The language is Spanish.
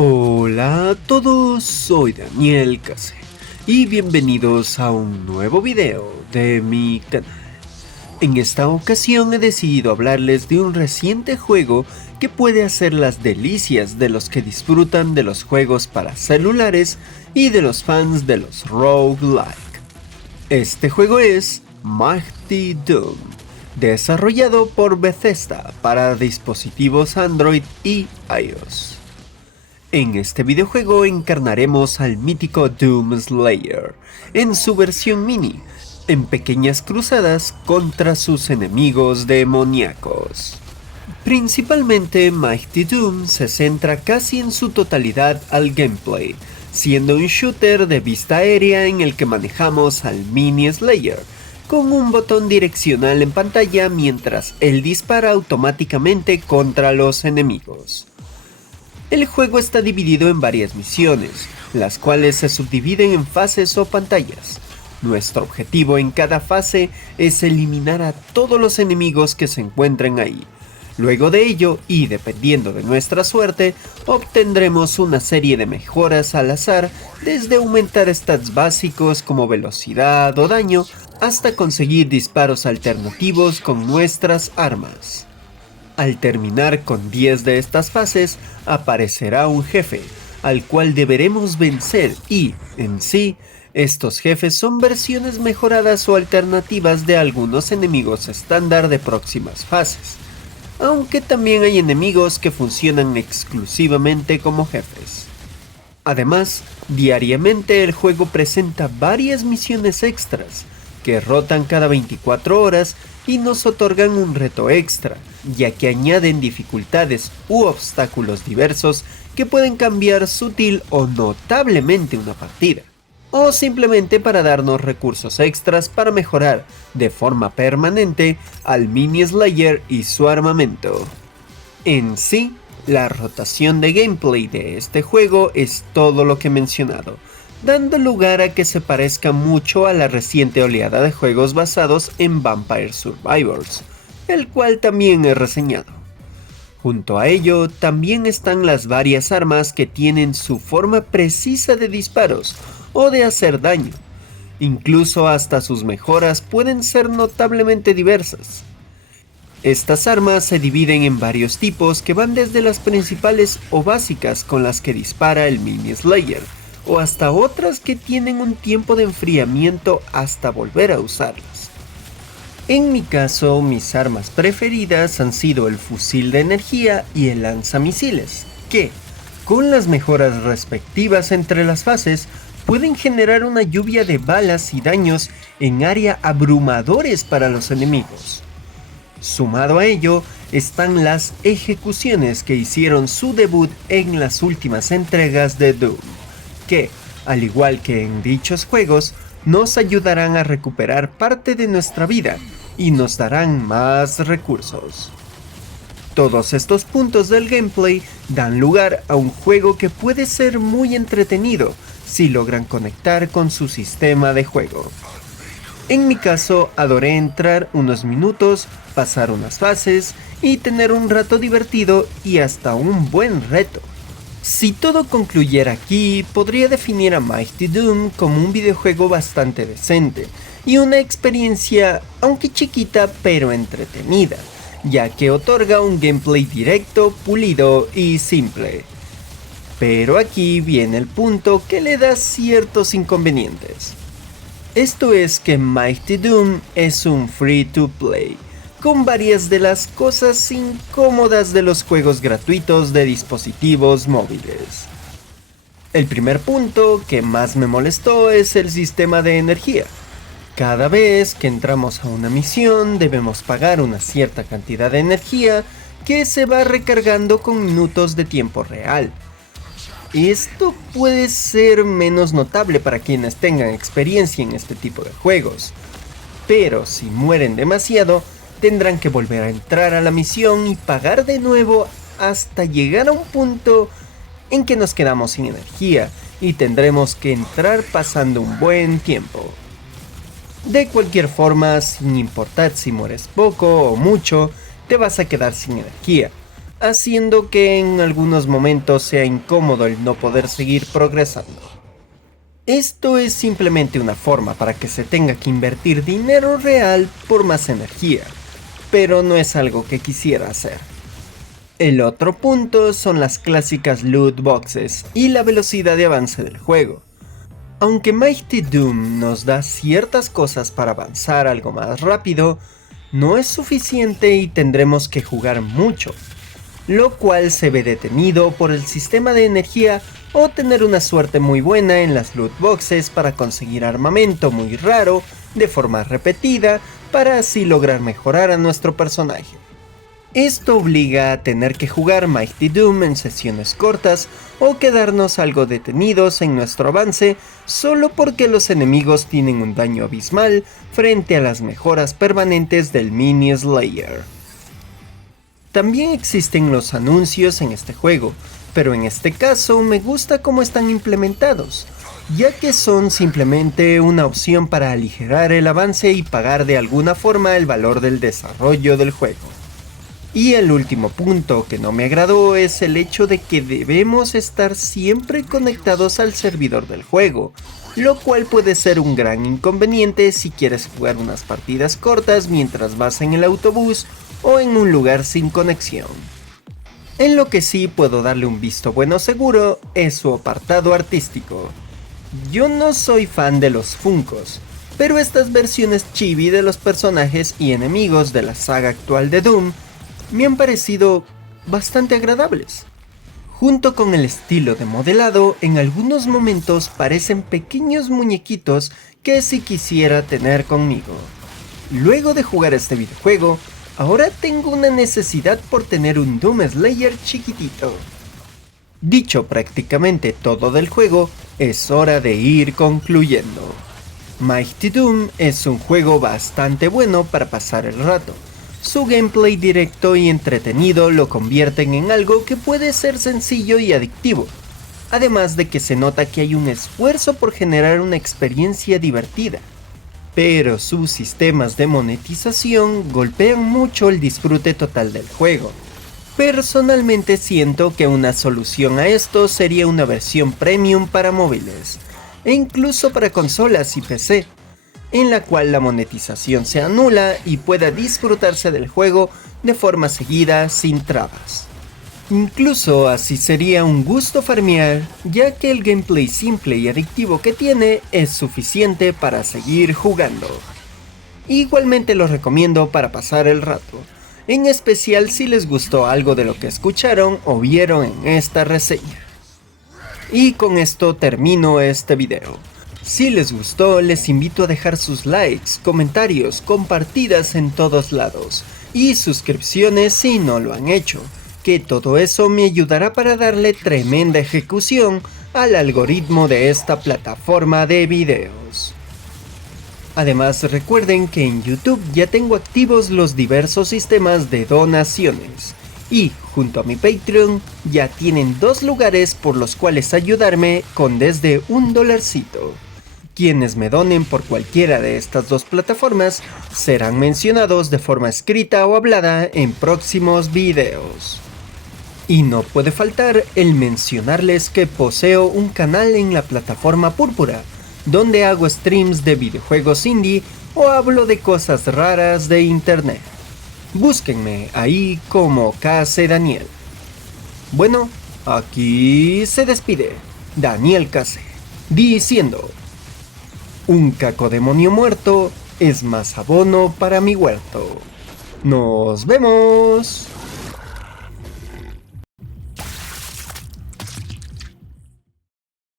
Hola a todos, soy Daniel Case y bienvenidos a un nuevo video de mi canal. En esta ocasión he decidido hablarles de un reciente juego que puede hacer las delicias de los que disfrutan de los juegos para celulares y de los fans de los roguelike. Este juego es Mighty Doom, desarrollado por Bethesda para dispositivos Android y iOS. En este videojuego encarnaremos al mítico Doom Slayer, en su versión mini, en pequeñas cruzadas contra sus enemigos demoníacos. Principalmente Mighty Doom se centra casi en su totalidad al gameplay, siendo un shooter de vista aérea en el que manejamos al Mini Slayer, con un botón direccional en pantalla mientras él dispara automáticamente contra los enemigos. El juego está dividido en varias misiones, las cuales se subdividen en fases o pantallas. Nuestro objetivo en cada fase es eliminar a todos los enemigos que se encuentren ahí. Luego de ello, y dependiendo de nuestra suerte, obtendremos una serie de mejoras al azar, desde aumentar stats básicos como velocidad o daño, hasta conseguir disparos alternativos con nuestras armas. Al terminar con 10 de estas fases, aparecerá un jefe, al cual deberemos vencer y, en sí, estos jefes son versiones mejoradas o alternativas de algunos enemigos estándar de próximas fases, aunque también hay enemigos que funcionan exclusivamente como jefes. Además, diariamente el juego presenta varias misiones extras, que rotan cada 24 horas y nos otorgan un reto extra, ya que añaden dificultades u obstáculos diversos que pueden cambiar sutil o notablemente una partida, o simplemente para darnos recursos extras para mejorar de forma permanente al Mini Slayer y su armamento. En sí, la rotación de gameplay de este juego es todo lo que he mencionado, dando lugar a que se parezca mucho a la reciente oleada de juegos basados en Vampire Survivors, el cual también he reseñado. Junto a ello, también están las varias armas que tienen su forma precisa de disparos o de hacer daño. Incluso hasta sus mejoras pueden ser notablemente diversas. Estas armas se dividen en varios tipos que van desde las principales o básicas con las que dispara el Mini Slayer, o hasta otras que tienen un tiempo de enfriamiento hasta volver a usarlas. En mi caso, mis armas preferidas han sido el fusil de energía y el lanzamisiles, que, con las mejoras respectivas entre las fases, pueden generar una lluvia de balas y daños en área abrumadores para los enemigos. Sumado a ello, están las ejecuciones que hicieron su debut en las últimas entregas de Doom, que, al igual que en dichos juegos, nos ayudarán a recuperar parte de nuestra vida y nos darán más recursos. Todos estos puntos del gameplay dan lugar a un juego que puede ser muy entretenido si logran conectar con su sistema de juego. En mi caso, adoré entrar unos minutos, pasar unas fases y tener un rato divertido y hasta un buen reto. Si todo concluyera aquí, podría definir a Mighty Doom como un videojuego bastante decente y una experiencia, aunque chiquita, pero entretenida, ya que otorga un gameplay directo, pulido y simple. Pero aquí viene el punto que le da ciertos inconvenientes. Esto es que Mighty Doom es un free to play, con varias de las cosas incómodas de los juegos gratuitos de dispositivos móviles. El primer punto que más me molestó es el sistema de energía. Cada vez que entramos a una misión debemos pagar una cierta cantidad de energía que se va recargando con minutos de tiempo real. Esto puede ser menos notable para quienes tengan experiencia en este tipo de juegos, pero si mueren demasiado, tendrán que volver a entrar a la misión y pagar de nuevo hasta llegar a un punto en que nos quedamos sin energía y tendremos que entrar pasando un buen tiempo. De cualquier forma, sin importar si mueres poco o mucho, te vas a quedar sin energía, haciendo que en algunos momentos sea incómodo el no poder seguir progresando. Esto es simplemente una forma para que se tenga que invertir dinero real por más energía, pero no es algo que quisiera hacer. El otro punto son las clásicas loot boxes y la velocidad de avance del juego. Aunque Mighty Doom nos da ciertas cosas para avanzar algo más rápido, no es suficiente y tendremos que jugar mucho, lo cual se ve detenido por el sistema de energía o tener una suerte muy buena en las loot boxes para conseguir armamento muy raro de forma repetida para así lograr mejorar a nuestro personaje. Esto obliga a tener que jugar Mighty Doom en sesiones cortas o quedarnos algo detenidos en nuestro avance solo porque los enemigos tienen un daño abismal frente a las mejoras permanentes del Mini Slayer. También existen los anuncios en este juego, pero en este caso me gusta cómo están implementados, ya que son simplemente una opción para aligerar el avance y pagar de alguna forma el valor del desarrollo del juego. Y el último punto que no me agradó es el hecho de que debemos estar siempre conectados al servidor del juego, lo cual puede ser un gran inconveniente si quieres jugar unas partidas cortas mientras vas en el autobús o en un lugar sin conexión. En lo que sí puedo darle un visto bueno seguro es su apartado artístico. Yo no soy fan de los Funkos, pero estas versiones chibi de los personajes y enemigos de la saga actual de Doom me han parecido bastante agradables. Junto con el estilo de modelado, en algunos momentos parecen pequeños muñequitos que sí quisiera tener conmigo. Luego de jugar este videojuego, ahora tengo una necesidad por tener un Doom Slayer chiquitito. Dicho prácticamente todo del juego, es hora de ir concluyendo. Mighty Doom es un juego bastante bueno para pasar el rato. Su gameplay directo y entretenido lo convierten en algo que puede ser sencillo y adictivo, además de que se nota que hay un esfuerzo por generar una experiencia divertida. Pero sus sistemas de monetización golpean mucho el disfrute total del juego. Personalmente siento que una solución a esto sería una versión premium para móviles, e incluso para consolas y PC, en la cual la monetización se anula y pueda disfrutarse del juego de forma seguida sin trabas. Incluso así sería un gusto farmear, ya que el gameplay simple y adictivo que tiene es suficiente para seguir jugando. Igualmente lo recomiendo para pasar el rato, en especial si les gustó algo de lo que escucharon o vieron en esta reseña. Y con esto termino este video. Si les gustó, les invito a dejar sus likes, comentarios, compartidas en todos lados y suscripciones si no lo han hecho, que todo eso me ayudará para darle tremenda ejecución al algoritmo de esta plataforma de videos. Además recuerden que en YouTube ya tengo activos los diversos sistemas de donaciones y junto a mi Patreon ya tienen 2 lugares por los cuales ayudarme con desde $1. Quienes me donen por cualquiera de estas 2 plataformas serán mencionados de forma escrita o hablada en próximos videos. Y no puede faltar el mencionarles que poseo un canal en la plataforma Púrpura, donde hago streams de videojuegos indie o hablo de cosas raras de internet. Búsquenme ahí como KC Daniel. Bueno, aquí se despide Daniel KC, diciendo: un cacodemonio muerto es más abono para mi huerto. ¡Nos vemos!